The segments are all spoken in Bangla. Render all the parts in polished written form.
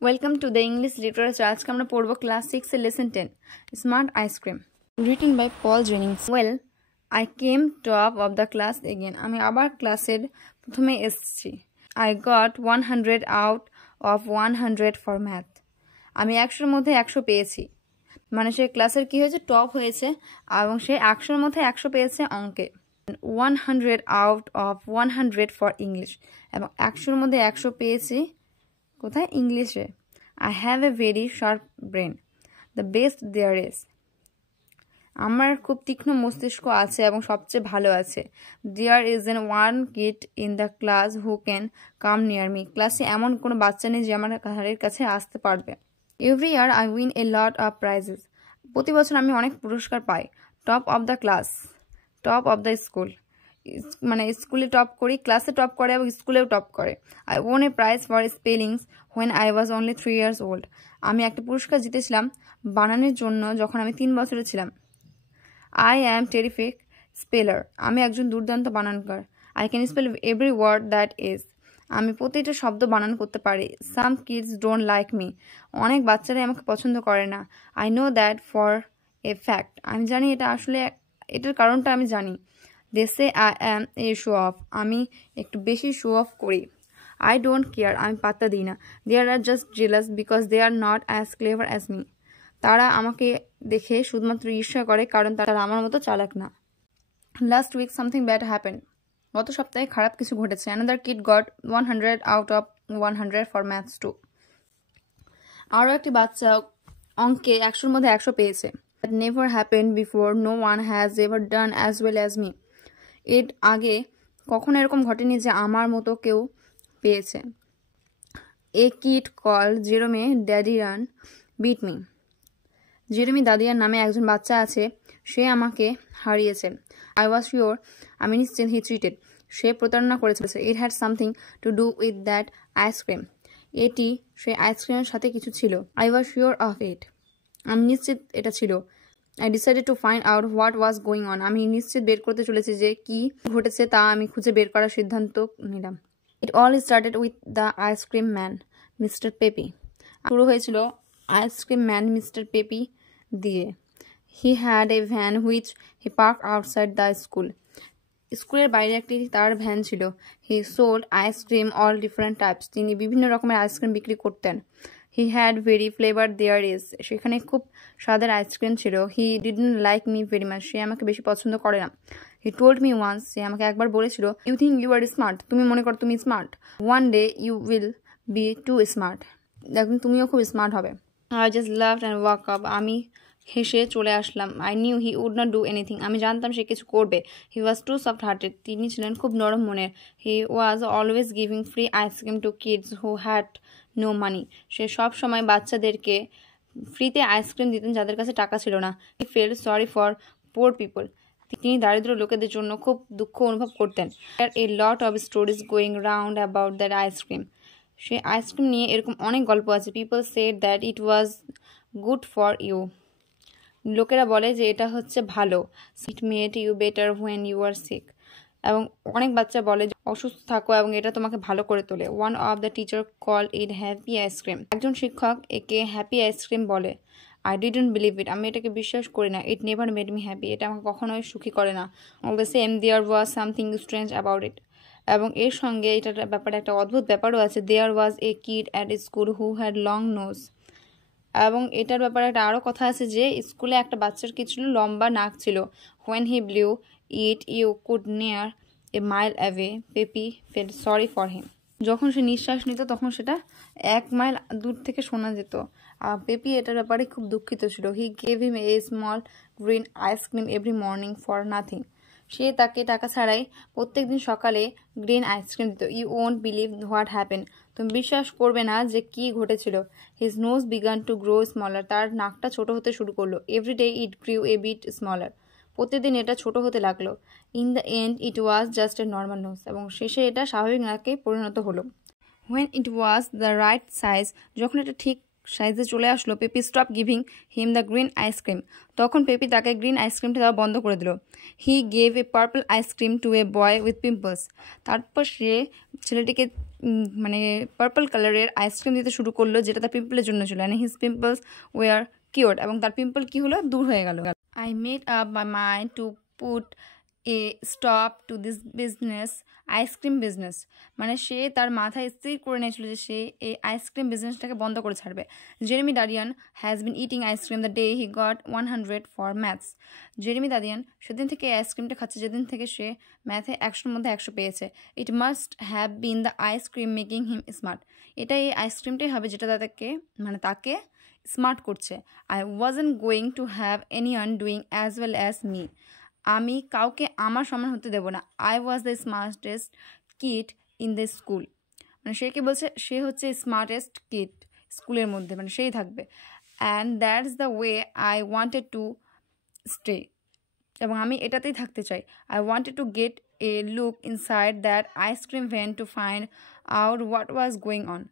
Welcome to the English Literature. আজকে আমরা পড়ব ক্লাস 6 এর lesson 10 Smart Ice Cream written by Paul Jennings. Well, I came top of the class again. আমি আবার ক্লাসের প্রথমে এসেছি. I got 100 out of 100 for math. আমি 100 এর মধ্যে 100 পেয়েছি. মানে সে ক্লাসের কি হয়েছে টপ হয়েছে এবং সে 100 এর মধ্যে 100 পেয়েছে অঙ্কে. 100 out of 100 for English. এবং 100 এর মধ্যে 100 পেয়েছি কোথায় ইংলিশে. I have a very sharp brain, the best there is. আমার খুব তীক্ষ্ণ মস্তিষ্ক আছে এবং সবচেয়ে ভালো আছে. There isn't one kid in the class who can come near me. ক্লাসে এমন কোনো বাচ্চা নেই যে আমার ঘাড়ের কাছে আসতে পারবে. Every year I win a lot of prizes. প্রতি বছর আমি অনেক পুরস্কার পাই. Top of the class, top of the school. মানে স্কুলে টপ করি, ক্লাসে টপ করে এবং স্কুলেও টপ করে. I won a prize for spellings when I was only 3 years old. আমি একটা পুরস্কার জিতেছিলাম বানানের জন্য যখন আমি 3 বছরের ছিলাম. I am terrific speller. আমি একজন দুর্দান্ত বানানকার. I can spell every word that is. আমি প্রতিটা শব্দ বানান করতে পারি. Some kids don't like me. অনেক বাচ্চারাই আমাকে পছন্দ করে না. I know that for a fact. আমি জানি এটা আসলে এটার কারণটা আমি জানি. They say I am a show off. আমি একটু বেশি শো অফ করি. I don't care. আমি পাত্তা দিই না. They are just jealous because they are not as clever as me. তারা আমাকে দেখে শুধুমাত্র ঈর্ষা করে কারণ তারা আমার মতো চালাক না. Last week something bad happened. গত সপ্তাহে খারাপ কিছু ঘটেছে. Another kid got 100 out of 100 for maths too. আরও একটি বাচ্চা অঙ্কে 100 এর মধ্যে 100 পেয়েছে. That never happened before. No one has ever done as well as me. এর আগে কখনো এরকম ঘটেনি যে আমার মতো কেউ পেয়েছে. A kid called Jerome Dadian beat me. Jeremy দাদিয়ার নামে একজন বাচ্চা আছে, সে আমাকে হারিয়েছে. I was sure. আমি নিশ্চিত he cheated. সে প্রতারণা করেছে. It had something to do with that ice cream. এটি সেই আইসক্রিমের সাথে কিছু ছিল. I was sure of it. আমি নিশ্চিত এটা ছিল. I decided to find out what was going on. আমি নিশ্চিত বের করতে চলেছি যে কি ঘটেছে তা আমি খুঁজে বের করার সিদ্ধান্ত নিলাম. It all started with the ice cream man, Mr. Pepe. শুরু হয়েছিল আইসক্রিম ম্যান মিস্টার পেপি দিয়ে. He had a van which he parked outside the school. স্কুলের বাইরে একটি তার ভ্যান ছিল. He sold ice cream all different types. তিনি বিভিন্ন রকমের আইসক্রিম বিক্রি করতেন. He had very flavored there is. সেখানে খুব স্বাদের আইসক্রিম ছিল. He didn't like me very much. সে আমাকে বেশি পছন্দ করে না. He told me once. সে আমাকে একবার বলেছিল, You think you are smart. তুমি মনে করো তুমি smart. One day you will be too smart. দেখুন তুমিও খুব স্মার্ট হবে. I just laughed and woke up. আমি হেসে চলে আসলাম. I knew he would not do anything. আমি জানতাম সে কিছু করবে. He was too soft hearted. তিনি ছিলেন খুব নরম মনের. He was always giving free ice cream to kids who had no money. সে সব সময় বাচ্চাদেরকে ফ্রিতে আইসক্রিম দিতেন যাদের কাছে টাকা ছিল না. He felt sorry for poor people. তিনি দারিদ্র লোকেদের জন্য খুব দুঃখ অনুভব করতেন. There are a lot of stories going round about that ice cream. Say ice cream নিয়ে এরকম অনেক গল্প আছে. People said that it was good for you. লোকেরা বলে যে এটা হচ্ছে ভালো. It made you better when you were sick. এবং অনেক বাচ্চা বলে যে অসুস্থ থাকো এবং এটা তোমাকে ভালো করে তোলে. One of the teacher called it happy ice cream. একজন শিক্ষক একে হ্যাপি আইসক্রিম বলে. I didn't believe it. আমি এটাকে বিশ্বাস করি না. It never made me happy. এটা আমাকে কখনোই সুখী করে না. All the same there was something strange about it. এবং এর সঙ্গে এটার ব্যাপারে একটা অদ্ভুত ব্যাপারও আছে. There was a kid at school who had long nose. এবং এটার ব্যাপারে একটা আরও কথা আছে যে স্কুলে একটা বাচ্চার কি ছিল, লম্বা নাক ছিল. When he blew it you could near a mile away. Pepe felt sorry for him. যখন সে নিঃশ্বাস নিত তখন সেটা 1 মাইল দূর থেকে শোনা যেত. পেপি এটার ব্যাপারে খুব দুঃখিত ছিল. He gave him a small green ice cream every morning for nothing. সে তাকে টাকা ছাড়াই প্রত্যেকদিন সকালে গ্রিন আইসক্রিম দিত. You won't believe what happened. তুমি বিশ্বাস করবে না যে কি ঘটেছিল. His nose began to grow smaller. তার নাকটা ছোট হতে শুরু করলো. Every day it grew a bit smaller. প্রতিদিন এটা ছোট হতে লাগলো. In the end it was just a normal nose. এবং শেষে এটা স্বাভাবিক নাকে পরিণত হলো. When it was the right size. যখন এটা ঠিক সাইজে চলে আসলো, Peppy stop giving him the green ice cream. তখন পেপি তাকে গ্রিন আইসক্রিমটা দেওয়া বন্ধ করে দিল। He gave a purple ice cream to a boy with pimples. তারপর সে ছেলেটিকে মানে পার্পল কালারের আইসক্রিম দিতে শুরু করলো, যেটা তার পিম্পলের জন্য ছিল। And his pimples were cured, এবং তার পিম্পল কী হলো, দূর হয়ে গেল। I made up my mind to put a stop to this business, ice cream business. মানে সে তার মাথায় স্থির করে নিয়েছিল যে সে এই আইসক্রিম বিজনেসটাকে বন্ধ করে ছাড়বে। Jeremy Dadian has been eating ice cream the day he got 100 for maths. Jeremy Dadian সেদিন থেকে এই আইসক্রিমটা খাচ্ছে যেদিন থেকে সে ম্যাথে 100-র মধ্যে 100 পেয়েছে। It must have been the ice cream making him smart. এটা এই আইসক্রিমটাই হবে যেটা তাকে স্মার্ট করছে। I wasn't going to have anyone doing as well as me. আমি কাউকে আমার সমান হতে দেবো না। I was the smartest kid in the school. মানে সে কি বলছে, সে হচ্ছে স্মার্টেস্ট কিড স্কুলের মধ্যে, মানে সেই থাকবে। And that's the way I wanted to stay. এবং আমি এটাতেই থাকতে চাই। I wanted to get A look inside that ice cream van to find out what was going on.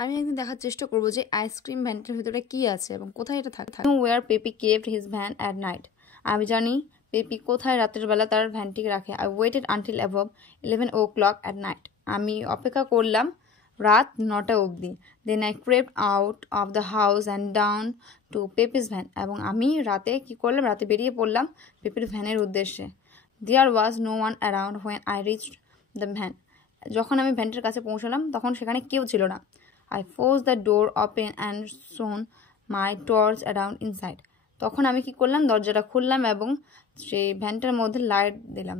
আমি একদিন দেখার চেষ্টা করবো যে আইসক্রিম ভ্যানটার ভিতরে কী আছে এবং কোথায় এটা থাকে। Where Pepi kept his van at night. আমি জানি পেপি কোথায় রাতের বেলা তার ভ্যানটিকে রাখে। I waited until above 11 o'clock at night. আমি অপেক্ষা করলাম রাত 9টা অবধি। Then I crept out of the house and down to Pepi's van. এবং আমি রাতে কী করলাম, রাতে বেরিয়ে পড়লাম পেপির ভ্যানের উদ্দেশ্যে। There was no one around when I reached the van. যখন আমি ভ্যানটির কাছে পৌঁছলাম তখন সেখানে কেউ ছিল না। I forced the door open and শোন মাই টর্চ অ্যারাউন্ড ইনসাইড। তখন আমি কি করলাম, দরজাটা খুললাম এবং সেই ভ্যানটার মধ্যে লাইট দিলাম।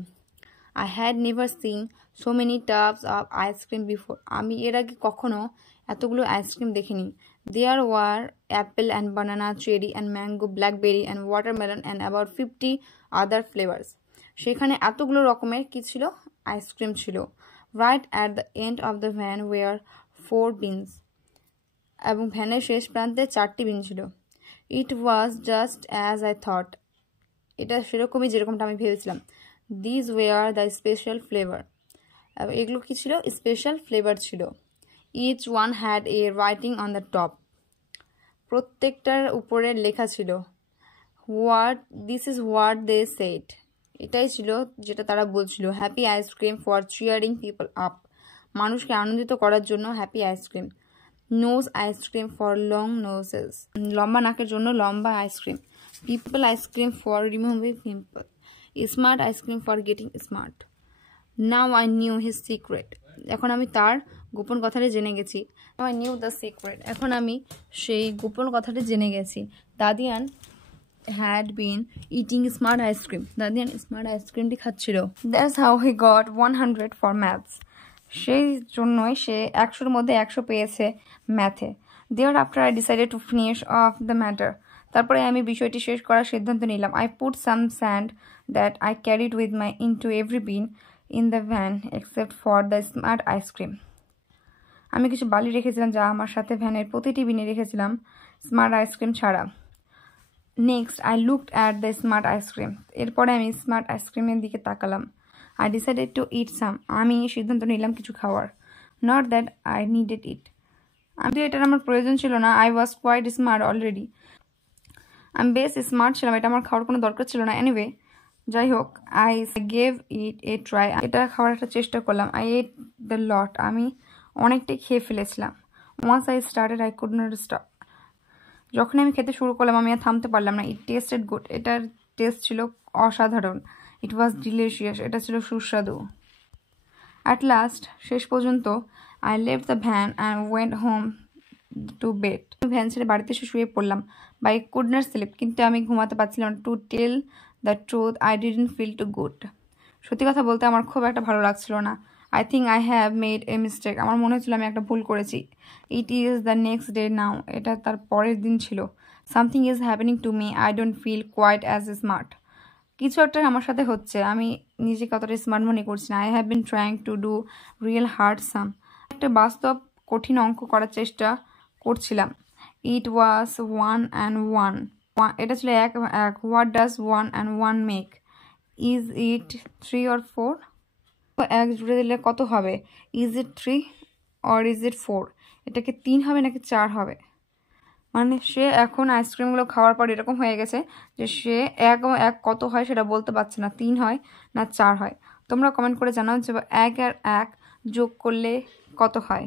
I had never seen so many tubs of ice cream before. আমি এর আগে কখনো এতগুলো আইসক্রিম দেখিনি। There were apple and banana, cherry and mango, blackberry and watermelon and about 50 other flavours. সেখানে এতগুলো রকমের কি ছিল, আইসক্রিম ছিল। Right at the end of the van were 4 bins. এবং ভ্যানের শেষ প্রান্তে 4টি বিন ছিল। It was just as I thought. এটা সেরকমই যেরকমটা আমি ভেবেছিলাম। This were the special flavour. এগুলো কি ছিল, স্পেশাল ফ্লেভার ছিল। Each one had a writing on the top. প্রত্যেকটার উপরে লেখা ছিল this is what they said. এটাই ছিল যেটা তারা বলছিল। Happy ice cream for cheering people up. মানুষকে আনন্দিত করার জন্য happy ice cream. Nose ice cream for long noses. লম্বা নাকের জন্য লম্বা আইসক্রিম। People ice cream for removing pimple. Smart ice cream for getting smart. Now I knew his secret. এখন আমি তার গোপন কথাটি জেনে গেছি। Now I knew the secret. এখন আমি সেই গোপন কথাটি জেনে গেছি। Dadian had been eating smart ice cream. Dadian smart আইসক্রিমটি খাচ্ছিল। That's how he got 100 for maths. সেই জন্যই সে 100-র মধ্যে 100 পেয়েছে ম্যাথে। Thereafter I decided to finish off the matter. তারপরে আমি বিষয়টি শেষ করার সিদ্ধান্ত নিলাম। I put some sand that I carried with me into every bin in the van except for the smart ice cream. আমি কিছু বালি রেখেছিলাম যা আমার সাথে ভ্যানের প্রতিটি বিনে রেখেছিলাম, স্মার্ট আইসক্রিম ছাড়া। Next I looked at the smart ice cream. এরপরে আমি স্মার্ট আইসক্রিমের দিকে তাকালাম। I decided to eat some. আমি সিদ্ধান্ত নিলাম কিছু খাওয়ার। Not that I needed it. আমি তো এটার আমার প্রয়োজন ছিল না। I was quite smart already. আমি বেশ স্মার্ট ছিলাম, এটা আমার খাওয়ার কোনো দরকার ছিল না। এনিওয়ে, যাই হোক, I gave it a try. এটা খাওয়ার একটা চেষ্টা করলাম। I ate the lot. আমি অনেকটাই খেয়ে ফেলেছিলাম। Once I started I could not stop. যখন আমি খেতে শুরু করলাম আমি আর থামতে পারলাম না। It tasted good. এটার টেস্ট ছিল অসাধারণ। It was delicious. এটা ছিল সুস্বাদু। অ্যাট লাস্ট, শেষ পর্যন্ত, I left the van and went home to bed. Van ছেড়ে বাড়িতে এসে শুয়ে পড়লাম। But could not sleep. কিন্তু আমি ঘুমাতে পারছিলাম না। To tell the truth I didn't feel too good. সত্যি কথা বলতে আমার খুব একটা ভালো লাগছিল না। I think I have made a mistake. আমার মনে হচ্ছিল আমি একটা ভুল করেছি। It is the next day now. এটা তার পরের দিন ছিল। Something is happening to me. I don't feel quite as smart. কিছু একটা আমার সাথে হচ্ছে। আমি নিজেকে অতটা স্মার্ট মনে করছি না। I have been trying to do real hard সাম। একটা বাস্তব কঠিন অঙ্ক করার চেষ্টা করছিলাম। ইট ওয়াজ 1 and 1। এটা ছিল 1 1। What does 1 and 1 make? Is it 3 or 4? 1 জুড়ে দিলে কত হবে? Is it 3 or is it 4? এটাকে 3 হবে নাকি 4 হবে? মানে সে এখন আইসক্রিমগুলো খাওয়ার পর এরকম হয়ে গেছে যে সে এক ও এক কত হয় সেটা বলতে পারছে না, 3 হয় না 4 হয়। তোমরা কমেন্ট করে জানাও যে 1 আর 1 যোগ করলে কত হয়।